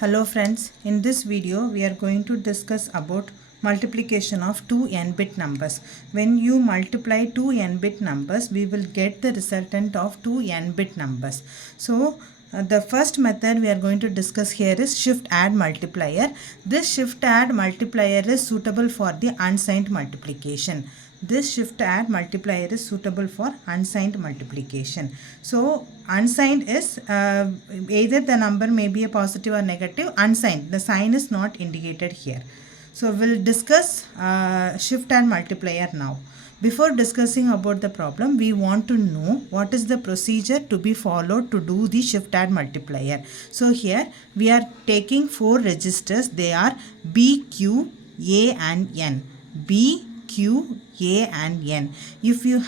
Hello friends, in this video we are going to discuss about multiplication of two n-bit numbers. When you multiply two n-bit numbers, we will get the resultant of two n-bit numbers. So the first method we are going to discuss here is shift add multiplier. This shift add multiplier is suitable for the unsigned multiplication. This shift add multiplier is suitable for unsigned multiplication. So unsigned is either the number may be a positive or negative. Unsigned, the sign is not indicated here. So we'll discuss shift add multiplier now. Before discussing about the problem, we want to know what is the procedure to be followed to do the shift add multiplier. So here we are taking four registers. They are B, Q, A and N. B, Q, A and N. If you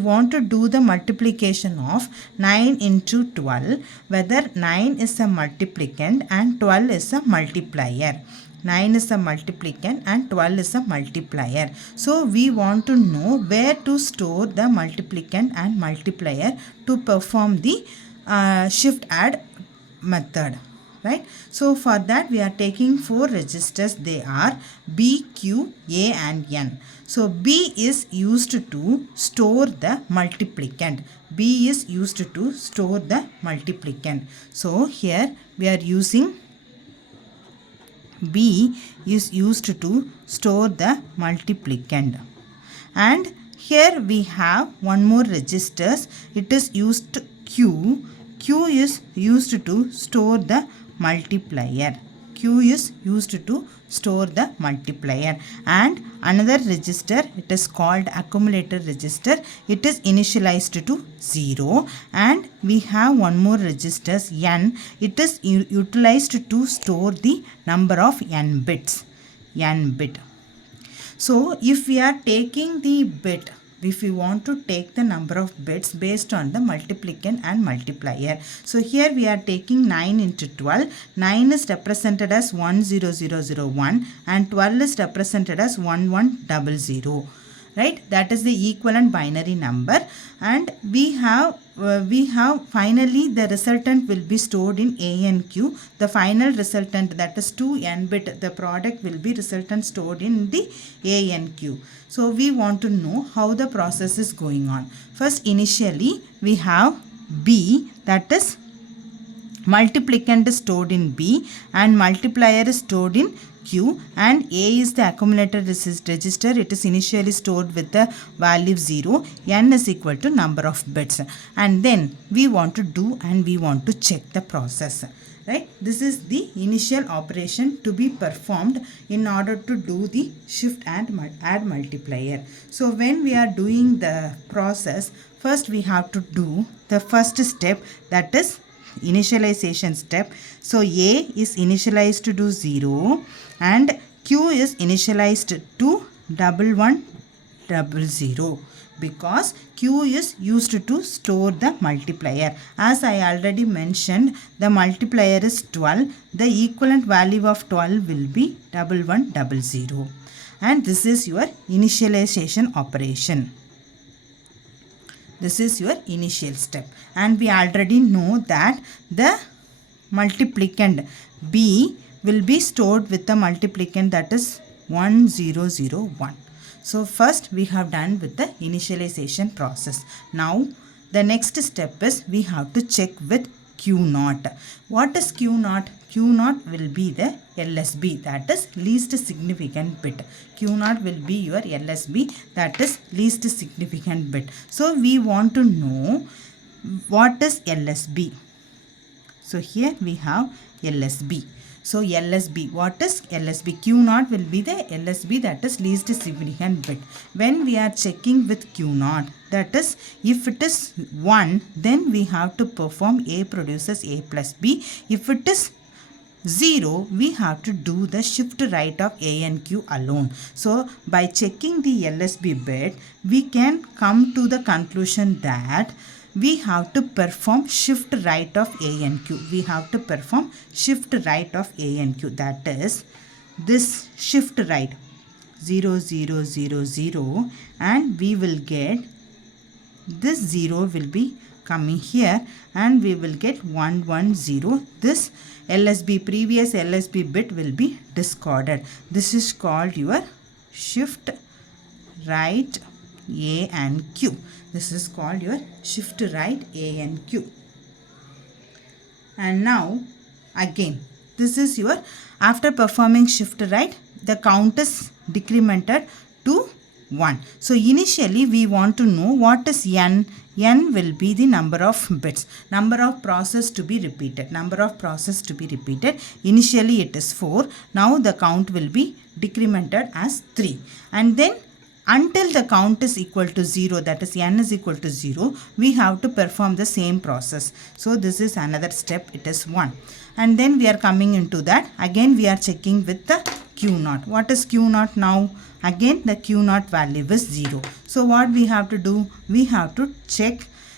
want to do the multiplication of 9 into 12, whether 9 is a multiplicand and 12 is a multiplier. 9 is a multiplicand and 12 is a multiplier. So we want to know where to store the multiplicand and multiplier to perform the shift add method. Right? So for that we are taking four registers. They are B, Q, A and N. So B is used to store the multiplicand. B is used to store the multiplicand. So here we are using B is used to store the multiplicand. And here we have one more registers. It is used Q. Q is used to store the multiplier. Q is used to store the multiplier. And another register, it is called accumulator register. It is initialized to 0. And we have one more register N. It is utilized to store the number of n bits. N bit. So if we are taking the bit, if we want to take the number of bits based on the multiplicand and multiplier. So here we are taking 9 into 12. 9 is represented as 10001 and 12 is represented as 1100. Right? That is the equivalent binary number. And we have finally the resultant will be stored in A and Q. The final resultant, that is 2n bit, the product will be resultant stored in the A and Q. So we want to know how the process is going on. First, initially we have B, that is multiplicand is stored in B and multiplier is stored in Q, and A is the accumulator register. It is initially stored with the value 0. N is equal to number of bits. And then we want to do and we want to check the process. Right? This is the initial operation to be performed in order to do the shift and add multiplier. So when we are doing the process, first we have to do the first step, that is initialization step. So A is initialized to 0 and Q is initialized to 1100 because Q is used to store the multiplier. As I already mentioned, the multiplier is 12. The equivalent value of 12 will be 1100. And this is your initialization operation. This is your initial step. And we already know that the multiplicand B will be stored with the multiplicand, that is 1001. So first we have done with the initialization process. Now the next step is we have to check with Q0. What is Q0? Q0 will be the LSB, that is least significant bit. Q0 will be your LSB, that is least significant bit. So we want to know what is LSB. So here we have LSB. So LSB, what is LSB? Q0 will be the LSB, that is least significant bit. When we are checking with Q0, that is if it is 1, then we have to perform A produces A plus B. If it is 0, we have to do the shift right of A and Q alone. So by checking the LSB bit, we can come to the conclusion that we have to perform shift right of A and Q. We have to perform shift right of A and Q. That is this shift right 0 0 0 0, and we will get this 0 will be coming here and we will get 110. This LSB, previous LSB bit will be discarded. This is called your shift right A and Q. This is called your shift right A and Q. And now again, this is your, after performing shift right, the count is decremented to 1. So initially we want to know what is n. N will be the number of bits, number of process to be repeated, Initially it is 4. Now the count will be decremented as 3. And then until the count is equal to 0, that is n is equal to 0, we have to perform the same process. So this is another step, it is 1. And then we are coming into that. Again we are checking with the Q0. What is Q0 now? Again the Q0 value is 0. So what we have to do? We have to check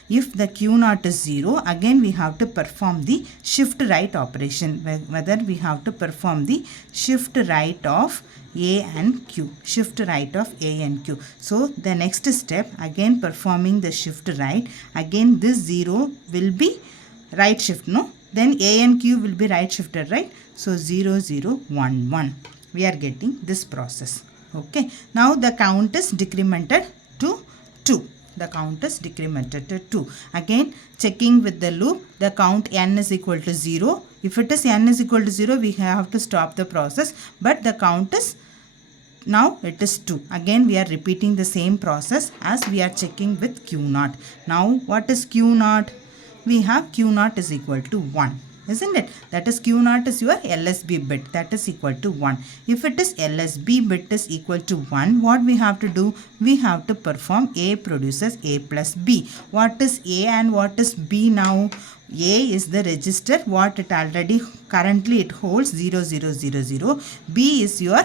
if the Q0 is 0. Again we have to perform the shift right operation. Whether we have to perform the shift right of A and Q. Shift right of A and Q. So the next step, again performing the shift right. Again this 0 will be right shift, no? Then A and Q will be right shifted, right? So 0, 0, 1, 1. We are getting this process. Okay. Now the count is decremented to 2. The count is decremented to 2. Again checking with the loop, the count n is equal to 0. If it is n is equal to 0, we have to stop the process. But the count is, now it is 2. Again we are repeating the same process as we are checking with Q0. Now what is Q0? We have Q0 is equal to 1. Isn't it? That is Q0 is your LSB bit, that is equal to 1. If it is LSB bit is equal to 1, what we have to do? We have to perform A produces A plus B. What is A and what is B now? A is the register what it already currently it holds 0, 0, 0, 0. B is your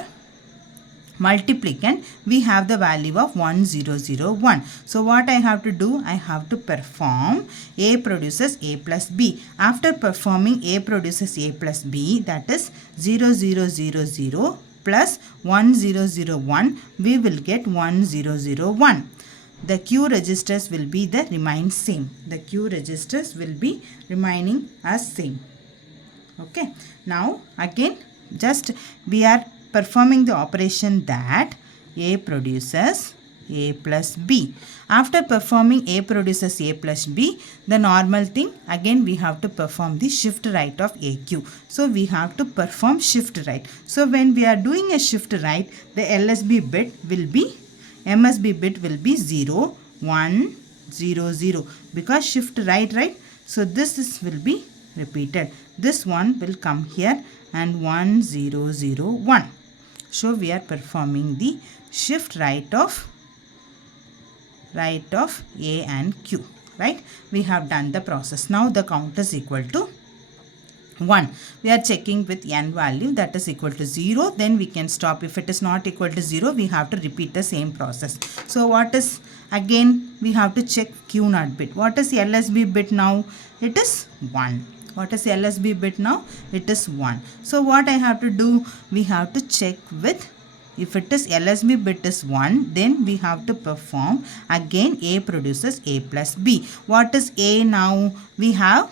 multiplicand, we have the value of 1001. So what I have to do? I have to perform A produces A plus B. After performing A produces A plus B, that is 0000 plus 1001, we will get 1001. The Q registers will be the remain same. The Q registers will be remaining as same. Okay. Now again just we are performing the operation that A produces A plus B. After performing A produces A plus B, the normal thing, again we have to perform the shift right of AQ. So we have to perform shift right. So when we are doing a shift right, the LSB bit will be, MSB bit will be 0, 1, 0, 0. Because shift right, right? So this will be repeated. This one will come here and 1, 0, 0, 1. So we are performing the shift right of A and Q, right? We have done the process. Now the count is equal to 1. We are checking with n value, that is equal to 0. Then we can stop. If it is not equal to 0, we have to repeat the same process. So what is, again we have to check Q0 bit. What is LSB bit now? It is 1. What is LSB bit now? It is 1. So what I have to do? We have to check with, if it is LSB bit is 1, then we have to perform again A produces A plus B. What is A now? We have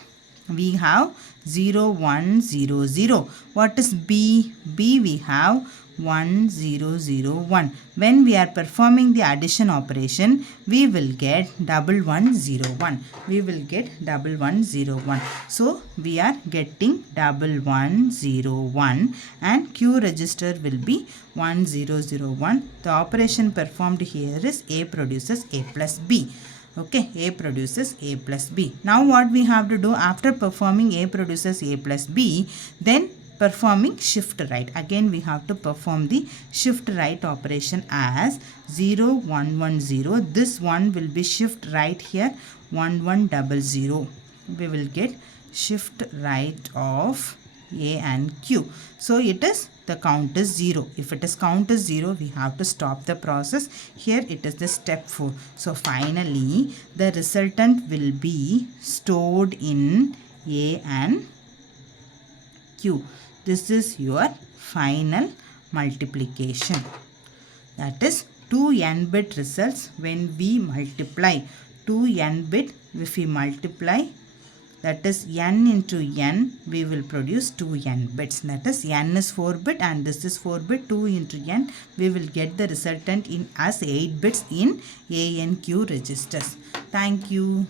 0, 1, 0, 0. What is B? B we have 1, 0, 0, 1. When we are performing the addition operation, we will get 1, 1, 0, 1. We will get 1, 1, 0, 1. So we are getting 1, 1, 0, 1 and Q register will be 1, 0, 0, 1. The operation performed here is A produces A plus B. Okay, A produces A plus B. Now what we have to do after performing A produces A plus B, then performing shift right. Again we have to perform the shift right operation as 0, 1, 1, 0. This one will be shift right here 1, 1, 0, 0. We will get shift right of A and Q. So it is, the count is 0. If it is count is 0, we have to stop the process. Here it is the step 4. So finally the resultant will be stored in A and Q. This is your final multiplication. That is 2 n-bit results when we multiply 2n bit. If we multiply, that is n into n, we will produce 2n bits. That is n is 4 bit and this is 4 bit. 2 into n, we will get the resultant in as 8 bits in ANQ registers. Thank you.